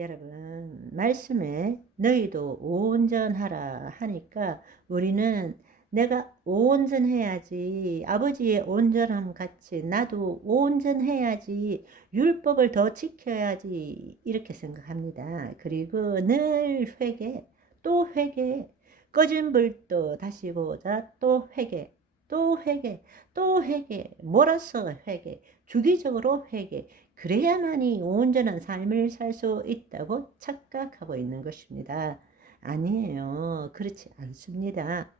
여러분, 말씀에 너희도 온전하라 하니까 우리는 내가 온전해야지, 아버지의 온전함 같이 나도 온전해야지, 율법을 더 지켜야지, 이렇게 생각합니다. 그리고 늘 회개, 또 회개, 꺼진 불도 다시 보자, 또 회개, 또 회개, 또 회개, 몰아서 회개, 주기적으로 회개. 그래야만이 온전한 삶을 살 수 있다고 착각하고 있는 것입니다. 아니에요. 그렇지 않습니다.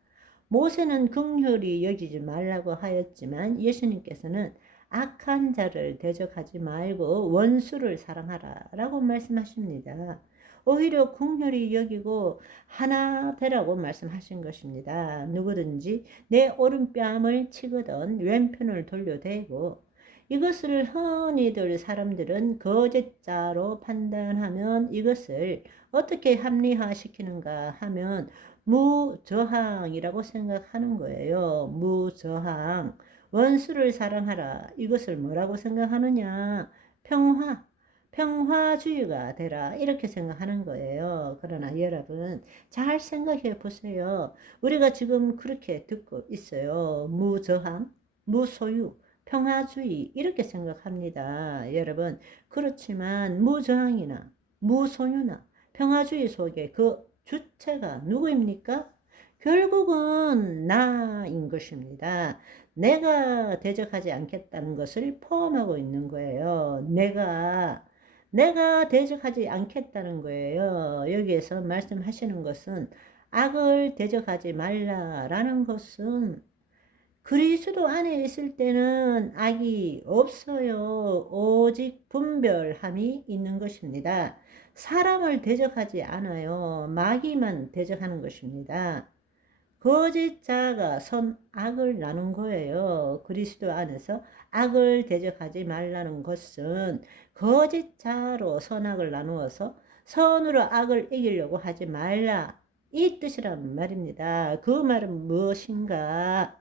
모세는 긍휼히 여기지 말라고 하였지만 예수님께서는 악한 자를 대적하지 말고 원수를 사랑하라 라고 말씀하십니다. 오히려 긍휼히 여기고 하나 되라고 말씀하신 것입니다. 누구든지 내 오른뺨을 치거든 왼편을 돌려대고, 이것을 흔히들 사람들은 거짓자로 판단하면 이것을 어떻게 합리화시키는가 하면 무저항이라고 생각하는 거예요. 무저항. 원수를 사랑하라. 이것을 뭐라고 생각하느냐? 평화. 평화주의가 되라. 이렇게 생각하는 거예요. 그러나 여러분, 잘 생각해 보세요. 우리가 지금 그렇게 듣고 있어요. 무저항, 무소유, 평화주의 이렇게 생각합니다. 여러분, 그렇지만 무저항이나 무소유나 평화주의 속에 그 주체가 누구입니까? 결국은 나인 것입니다. 내가 대적하지 않겠다는 것을 포함하고 있는 거예요. 내가 대적하지 않겠다는 거예요. 여기에서 말씀하시는 것은 악을 대적하지 말라라는 것은 그리스도 안에 있을 때는 악이 없어요. 오직 분별함이 있는 것입니다. 사람을 대적하지 않아요. 마귀만 대적하는 것입니다. 거짓자가 선악을 나눈 거예요. 그리스도 안에서 악을 대적하지 말라는 것은 거짓자로 선악을 나누어서 선으로 악을 이기려고 하지 말라, 이 뜻이란 말입니다. 그 말은 무엇인가?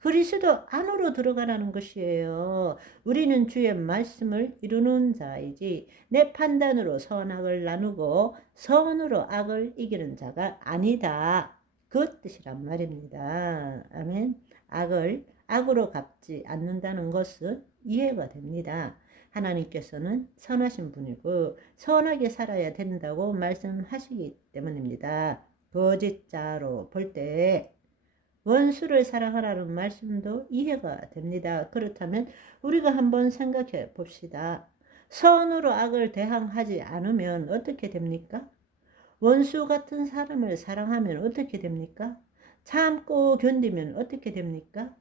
그리스도 안으로 들어가라는 것이에요. 우리는 주의 말씀을 이루는 자이지 내 판단으로 선악을 나누고 선으로 악을 이기는 자가 아니다. 그 뜻이란 말입니다. 아멘. 악을 악으로 갚지 않는다는 것은 이해가 됩니다. 하나님께서는 선하신 분이고 선하게 살아야 된다고 말씀하시기 때문입니다. 거짓자로 볼때 원수를 사랑하라는 말씀도 이해가 됩니다. 그렇다면 우리가 한번 생각해 봅시다. 선으로 악을 대항하지 않으면 어떻게 됩니까? 원수 같은 사람을 사랑하면 어떻게 됩니까? 참고 견디면 어떻게 됩니까?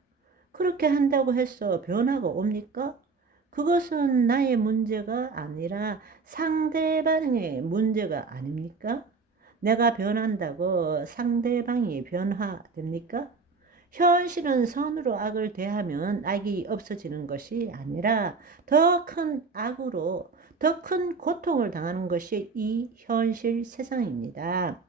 그렇게 한다고 해서 변화가 옵니까? 그것은 나의 문제가 아니라 상대방의 문제가 아닙니까? 내가 변한다고 상대방이 변화됩니까? 현실은 선으로 악을 대하면 악이 없어지는 것이 아니라 더 큰 악으로 더 큰 고통을 당하는 것이 이 현실 세상입니다.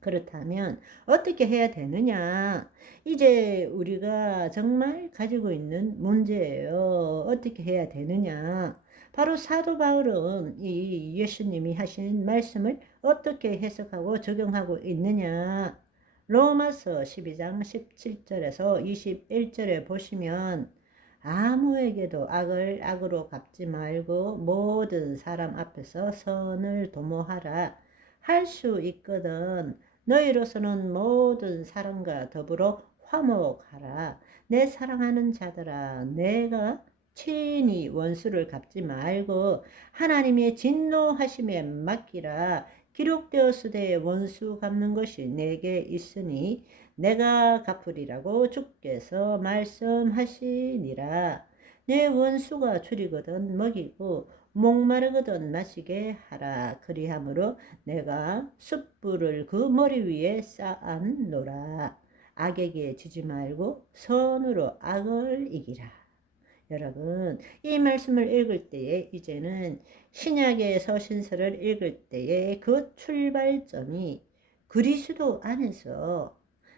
그렇다면 어떻게 해야 되느냐? 이제 우리가 정말 가지고 있는 문제예요. 어떻게 해야 되느냐? 바로 사도 바울은 이 예수님이 하신 말씀을 어떻게 해석하고 적용하고 있느냐? 로마서 12장 17절에서 21절에 보시면 아무에게도 악을 악으로 갚지 말고 모든 사람 앞에서 선을 도모하라 할 수 있거든. 너희로서는 모든 사람과 더불어 화목하라. 내 사랑하는 자들아, 내가 친히 원수를 갚지 말고 하나님의 진노하심에 맡기라. 기록되었으되 원수 갚는 것이 내게 있으니 내가 갚으리라고 주께서 말씀하시니라. 내 원수가 줄이거든 먹이고 목마르거든 마시게 하라. 그리함으로 내가 숯불을 그 머리 위에 쌓았노라. 악에게 지지 말고 선으로 악을 이기라. 여러분, 이 말씀을 읽을 때에 이제는 신약의 서신서를 읽을 때에 그 출발점이 그리스도 안에서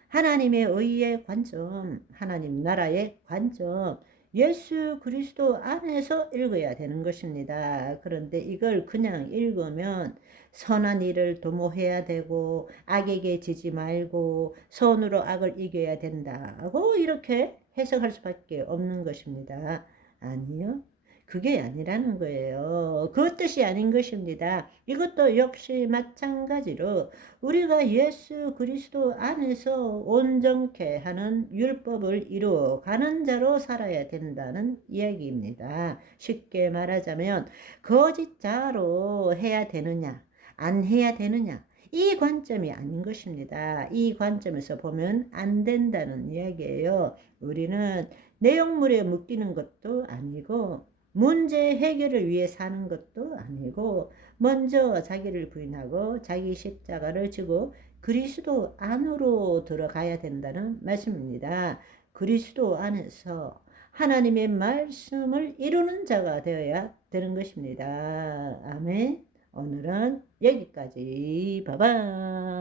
하나님의 의의 관점, 하나님 나라의 관점, 예수 그리스도 안에서 읽어야 되는 것입니다. 그런데 이걸 그냥 읽으면 선한 일을 도모해야 되고 악에게 지지 말고 선으로 악을 이겨야 된다고 이렇게 해석할 수밖에 없는 것입니다. 아니요. 그게 아니라는 거예요. 그 뜻이 아닌 것입니다. 이것도 역시 마찬가지로 우리가 예수 그리스도 안에서 온전케 하는 율법을 이루어가는 자로 살아야 된다는 이야기입니다. 쉽게 말하자면 거짓 자로 해야 되느냐 안 해야 되느냐 이 관점이 아닌 것입니다. 이 관점에서 보면 안 된다는 이야기예요. 우리는 내용물에 묶이는 것도 아니고 문제 해결을 위해 사는 것도 아니고 먼저 자기를 부인하고 자기 십자가를 지고 그리스도 안으로 들어가야 된다는 말씀입니다. 그리스도 안에서 하나님의 말씀을 이루는 자가 되어야 되는 것입니다. 아멘. 오늘은 여기까지. 봐봐.